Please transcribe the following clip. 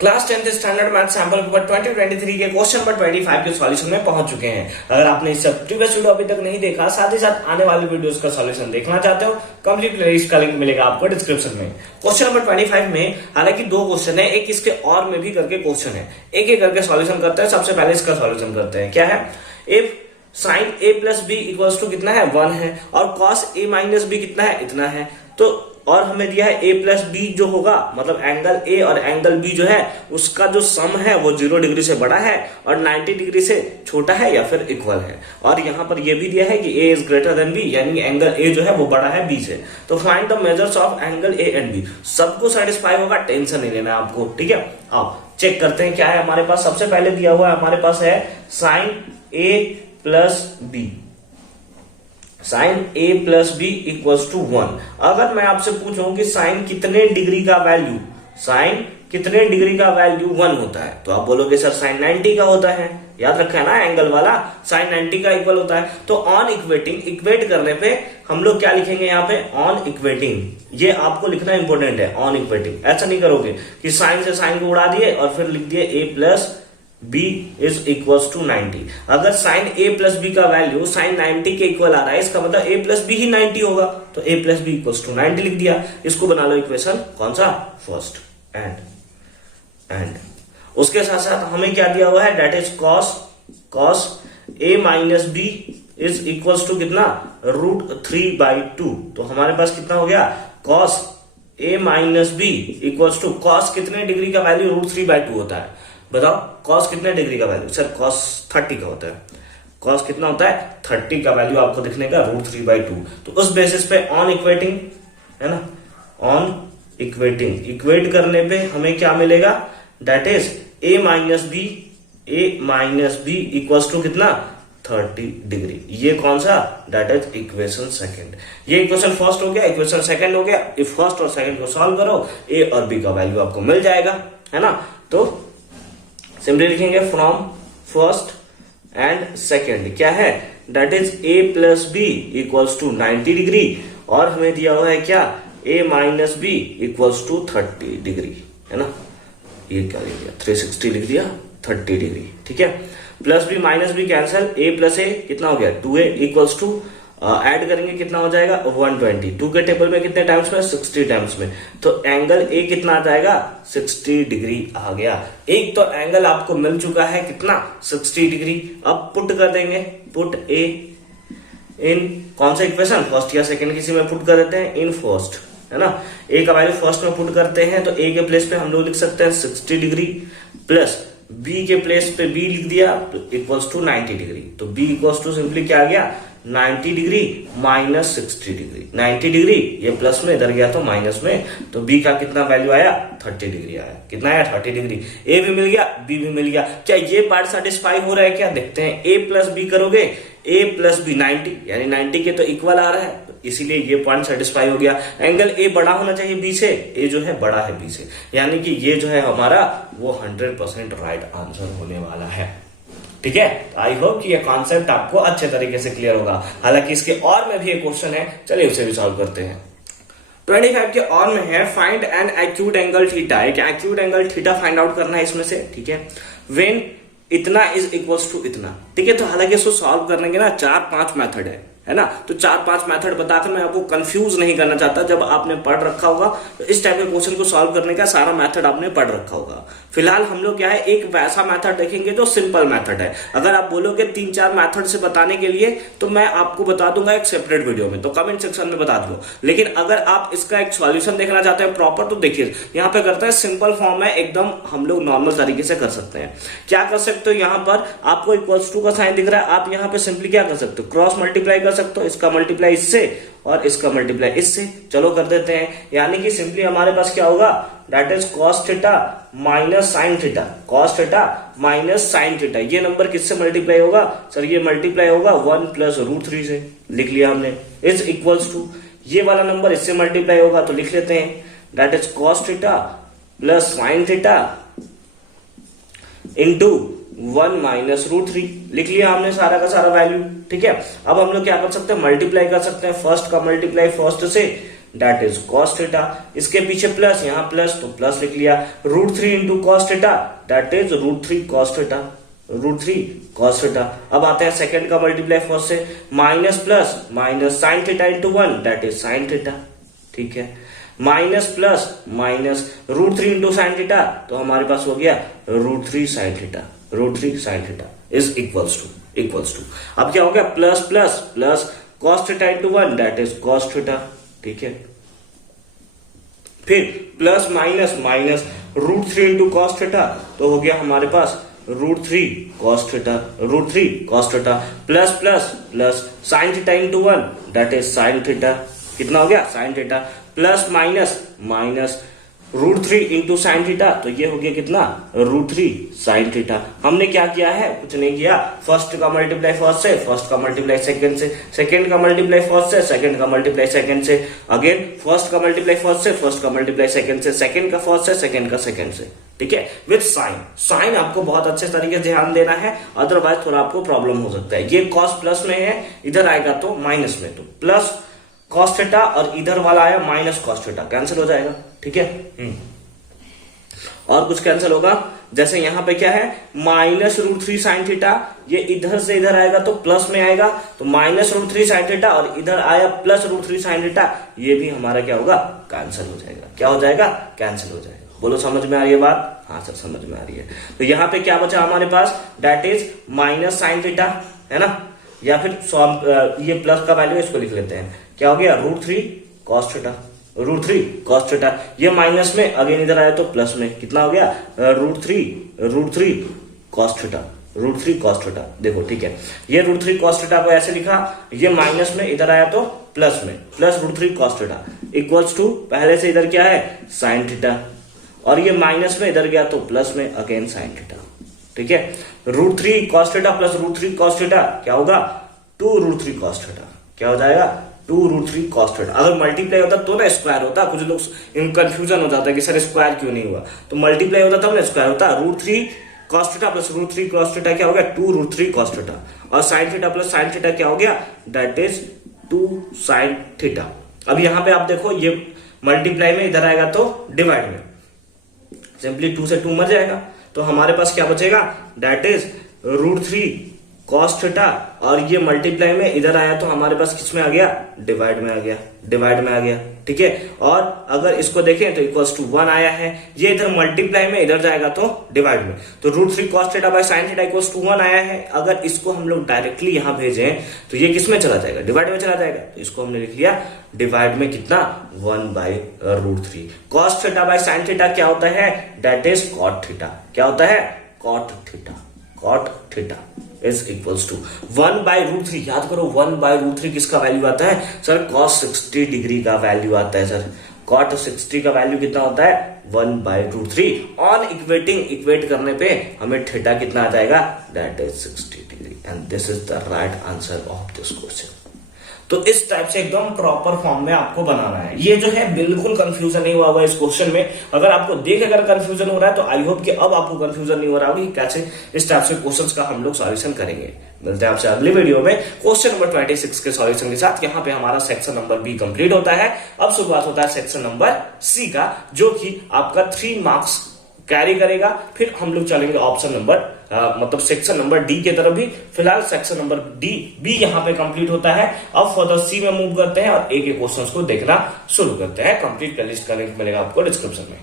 Class 10th standard math sample paper 2023 के question number 25 के solution में पहुंच चुके हैं। अगर आपने इस प्रीवियस वीडियो अभी तक नहीं देखा, साथ ही साथ आने वाली वीडियोस का सॉल्यूशन देखना चाहते हो, कंप्लीट प्लेलिस्ट का लिंक मिलेगा आपको डिस्क्रिप्शन में। क्वेश्चन नंबर 25 में हालांकि दो क्वेश्चन है, एक इसके और में भी करके क्वेश्चन है, एक एक करके सॉल्यूशन करते हैं। सबसे पहले इसका सॉल्यूशन करते हैं। क्या है? If sine A plus B equals to कितना है? 1 है, और कॉस ए माइनस बी कितना है? इतना है। तो और हमें दिया है ए प्लस बी जो होगा, मतलब एंगल ए और एंगल बी जो है उसका जो सम है वो 0 डिग्री से बड़ा है और 90 डिग्री से छोटा है या फिर इक्वल है। और यहां पर ये भी दिया है कि A is greater than B, यानी एंगल ए जो है वो बड़ा है बी से। तो find the measures of angle A and B. सबको सेटिस्फाई होगा, टेंशन नहीं लेना आपको, ठीक है। आओ चेक करते हैं क्या है हमारे पास। सबसे पहले दिया हुआ है हमारे पास है sine A plus B, sine A plus B equals to 1। अगर मैं आपसे पूछूं कि साइन कितने डिग्री का वैल्यू, साइन कितने डिग्री का वैल्यू 1 होता है, तो आप बोलोगे सर साइन 90 का होता है। याद रखा है ना, एंगल वाला साइन 90 का इक्वल होता है। तो ऑन इक्वेटिंग, इक्वेट करने पे हम लोग क्या लिखेंगे यहाँ पे? On equating. ये आपको लिखना इंपॉर्टेंट है, ऑन इक्वेटिंग। ऐसा नहीं करोगे कि साइन से साइन को उड़ा दिए और फिर लिख दिए A plus b is equals to 90। अगर साइन a प्लस बी का वैल्यू साइन 90 के इक्वल आ रहा है, इसका मतलब a प्लस बी ही 90 होगा, तो a plus B equals to 90 लिख दिया। इसको बना लो इक्वेशन कौन सा? फर्स्ट। एंड उसके साथ साथ हमें क्या दिया हुआ है? That is cos a minus B is equals to कितना? √3/2। तो हमारे पास कितना हो गया? Cos a minus B equals to, cos कितने डिग्री का वैल्यू √3/2 होता है? बताओ कॉस कितने डिग्री का वैल्यू? सर कॉस 30 का होता है। कॉस कितना होता है? 30 का वैल्यू आपको दिखने का √3/2। तो उस बेसिस पे ऑन इक्वेटिंग है ना, ऑन इक्वेटिंग, इक्वेट करने पे हमें क्या मिलेगा? That is A minus B equals to कितना? 30 डिग्री। ये कौन सा? That is equation second. ये इक्वेशन फर्स्ट हो गया, इक्वेशन सेकंड हो गया। इफ फर्स्ट और सेकंड को सॉल्व करो, ए और बी का वैल्यू आपको मिल जाएगा, है ना। तो सिंपली लिखेंगे फ्रॉम फर्स्ट एंड सेकेंड। क्या है? That is A plus B equals to 90 degree, और हमें दिया हुआ है क्या? A minus B equals to 30 degree, है ना। ये क्या लिख दिया? 360 लिख दिया, 30 डिग्री, ठीक है। Plus B minus B cancel, A plus A कितना हो गया? 2a इक्वल्स टू, ऐड करेंगे कितना हो जाएगा? 120। 2 के टेबल में कितने टाइम्स में? 60 टाइम्स में। तो एंगल ए कितना आ जाएगा? 60 डिग्री आ गया। एक तो एंगल आपको मिल चुका है कितना? 60 डिग्री। अब पुट कर देंगे, पुट ए इन कौन सा इक्वेशन? फर्स्ट या सेकंड, किसी में पुट कर देते हैं, इन फर्स्ट, है ना। ए का वैल्यू फर्स्ट में पुट करते हैं, तो ए के प्लेस पे हम लोग लिख सकते हैं 60 डिग्री, प्लस बी के प्लेस पे बी लिख दिया इक्वल्स टू 90 डिग्री। तो बी इक्वल्स टू सिंपली क्या आ गया? 90 डिग्री माइनस 60 डिग्री। 90 डिग्री ये प्लस में, इधर गया तो माइनस में, तो बी का कितना वैल्यू आया? 30 डिग्री आया। कितना आया? 30 डिग्री। ए भी मिल गया, बी भी मिल गया। क्या ये पार्ट सेटिस्फाई हो रहा है? क्या देखते हैं। ए प्लस बी करोगे, ए प्लस बी 90, यानी 90 के तो इक्वल आ रहा है, इसीलिए ये पॉइंट सेटिस्फाई हो गया। एंगल ए बड़ा होना चाहिए बी से, ए जो है बड़ा है बी से, यानी कि ये जो है हमारा वो 100% राइट आंसर होने वाला है, ठीक है। आई होप कि ये कॉन्सेप्ट आपको अच्छे तरीके से क्लियर होगा। हालांकि इसके और में भी एक क्वेश्चन है, चलिए उसे भी सॉल्व करते हैं। 25 के और में है find an acute angle theta. एक acute angle theta find out करना है इसमें से, ठीक है। व्हेन इतना इज इक्वल्स टू इतना, ठीक है। तो हालांकि इसको सॉल्व करने के ना 4-5 मेथड है ना। तो 4-5 मेथड बताकर मैं आपको कंफ्यूज नहीं करना चाहता। जब आपने पढ़ रखा होगा तो इस टाइप के क्वेश्चन को सॉल्व करने का सारा मेथड आपने पढ़ रखा होगा। फिलहाल हम लोग क्या है, एक वैसा मेथड देखेंगे जो सिंपल मेथड है। अगर आप बोलोगे 3-4 मेथड से बताने के लिए, तो मैं आपको बता दूंगा एक सेपरेट वीडियो में, तो कमेंट सेक्शन में बता दो। लेकिन अगर आप इसका एक सॉल्यूशन देखना चाहते हैं प्रॉपर, तो देखिए यहाँ पे करते हैं, सिंपल फॉर्म है एकदम, हम लोग नॉर्मल तरीके से कर सकते हैं। क्या कर सकते हो? यहाँ पर आपको इक्वल्स टू का साइन दिख रहा है, आप यहाँ पे सिंपली क्या कर सकते हो? क्रॉस मल्टीप्लाई कर सकते हो, इसका मल्टीप्लाई इससे और इसका मल्टीप्लाई इससे। चलो कर देते हैं, यानी कि सिंपली हमारे पास क्या होगा? That is cos theta minus sine theta, cos theta minus sine theta. ये नंबर किससे मल्टीप्लाई होगा? सर ये मल्टीप्लाई होगा 1 प्लस √3 से, लिख लिया हमने, इज इक्वल्स टू, ये वाला नंबर इससे मल्टीप्लाई होगा, तो लिख लेते हैं that is cos theta plus sign theta into 1 minus √3। लिख लिया हमने सारा का सारा वैल्यू, ठीक है। अब हम लोग क्या कर सकते हैं? मल्टीप्लाई कर सकते हैं। फर्स्ट का मल्टीप्लाई फर्स्ट से, दैट इज कॉस थीटा। इसके पीछे प्लस, यहाँ प्लस तो प्लस लिख लिया, √3 into cos theta that is √3 cos theta, √3 cos theta. अब आते हैं सेकंड का मल्टीप्लाई फर्स्ट से, minus plus minus sine theta into 1 that is sine theta, ठीक है, minus plus minus √3 into sine theta तो हमारे पास हो गया √3 sine theta, √3 sine theta is equals to अब क्या हो गया plus plus plus cos theta into 1 that is cos theta, ठीक है, फिर plus minus minus √3 into cos theta तो हो गया हमारे पास √3 cos theta, √3 cos theta, plus plus plus sign theta into 1 that is sine theta, कितना हो गया sine theta, plus minus minus √3 into sine theta तो ये हो गया कितना √3 साइन थीटा। हमने क्या किया है, कुछ नहीं किया, फर्स्ट का मल्टीप्लाई फर्स्ट से, फर्स्ट का मल्टीप्लाई सेकंड से, सेकंड का मल्टीप्लाई फर्स्ट से, सेकंड का मल्टीप्लाई सेकंड से, अगेन फर्स्ट का मल्टीप्लाई फर्स्ट से, फर्स्ट का मल्टीप्लाई सेकंड से, सेकंड का फर्स्ट से, सेकंड का सेकंड से, ठीक है, विद साइन। साइन आपको बहुत अच्छे तरीके से ध्यान देना है, अदरवाइज थोड़ा आपको प्रॉब्लम हो सकता है। ये कॉस प्लस में है, इधर आएगा तो माइनस में, तो प्लस कॉस थीटा और इधर वाला आया माइनस कॉस थीटा, कैंसिल हो जाएगा, ठीक है। और कुछ कैंसिल होगा, जैसे यहां पे क्या है माइनस √3 साइन थीटा, ये इधर से इधर आएगा तो प्लस में आएगा, तो माइनस √3 साइन थीटा और इधर आया प्लस √3 साइन थीटा, ये भी हमारा क्या होगा कैंसिल हो जाएगा। क्या हो जाएगा कैंसिल हो जाएगा। बोलो समझ में आ रही है बात? हाँ सर समझ में आ रही है। तो यहाँ पे क्या बचा हमारे पास, that is minus sine theta, है ना, या फिर ये प्लस का वैल्यू इसको लिख लेते हैं, क्या हो गया √3 कॉस थीटा, √3 कॉस थीटा, ये माइनस में अगेन इधर आया तो प्लस में, कितना हो गया √3 कॉस थीटा, √3 कॉस थीटा। देखो ठीक है, ये √3 कॉस थीटा को ऐसे लिखा, ये माइनस में इधर आया तो प्लस में, plus √3 cos theta equals to पहले से इधर क्या है साइन थीटा, और ये माइनस में इधर गया तो प्लस में अगेन साइन थीटा, ठीक है। √3 cos theta plus √3 cos theta क्या होगा 2√3 cos थीटा, क्या हो जाएगा 2√3 cos थीटा। अगर मल्टीप्लाई होता तो ना स्क्वायर होता, कुछ लोग इन कंफ्यूजन हो जाता है कि सर स्क्वायर क्यों नहीं हुआ, तो मल्टीप्लाई होता तब ना स्क्वायर होता। √3 cos theta plus √3 cos theta क्या हो गया 2√3 cos थीटा, और sine theta plus sine theta क्या हो गया दैट इज 2 साइन थीटा। अब यहां पे आप देखो ये मल्टीप्लाई में इधर आएगा तो डिवाइड में, सिंपली 2 से 2 मर जाएगा, तो हमारे पास क्या बचेगा दैट इज √3 cos थीटा, और ये मल्टीप्लाई में इधर आया तो हमारे पास किस में आ गया डिवाइड में आ गया, डिवाइड में आ गया, ठीक है। और अगर इसको देखें तो इक्वल्स टू 1 आया है, ये इधर मल्टीप्लाई में इधर जाएगा तो डिवाइड में, तो √3 cos theta by sine theta equals to 1 आया है। अगर इसको हम लोग डायरेक्टली यहां भेजें तो ये किस में चला जाएगा डिवाइड में चला जाएगा, तो इसको हमने लिख लिया डिवाइड में कितना 1/√3। cos theta by sine theta क्या होता है दैट इज cot थीटा, क्या होता है cot theta, cot theta is equals to 1/√3। याद करो 1/√3 किसका वैल्यू आता है सर cos 60 डिग्री का वैल्यू आता है सर, cot 60 का वैल्यू कितना होता है 1/√3। ऑन इक्वेट करने पे हमें थीटा कितना आ जाएगा that is 60 degree, and this is the right answer of this question. तो इस टाइप से एकदम प्रॉपर फॉर्म में आपको बनाना है। ये जो है बिल्कुल कंफ्यूजन नहीं हुआ होगा इस क्वेश्चन में। अगर आपको देख अगर कंफ्यूजन हो रहा है तो आई होप कि अब आपको कंफ्यूजन नहीं हो रहा होगा कि कैसे इस टाइप से क्वेश्चंस का हम लोग सॉल्यूशन करेंगे। मिलते हैं आपसे अगले वीडियो में क्वेश्चन नंबर 26 के सॉल्यूशन के साथ। यहाँ पे हमारा सेक्शन नंबर बी कंप्लीट होता है। अब शुरुआत होता है सेक्शन नंबर सी का, जो कि आपका 3 मार्क्स कैरी करेगा। फिर हम लोग चलेंगे ऑप्शन नंबर मतलब सेक्शन नंबर डी की तरफ भी। फिलहाल सेक्शन नंबर डी बी यहाँ पे कंप्लीट होता है। अब फर्दर सी में मूव करते हैं और ए के क्वेश्चंस को देखना शुरू करते हैं। कंप्लीट प्लेलिस्ट का लिंक मिलेगा आपको डिस्क्रिप्शन में।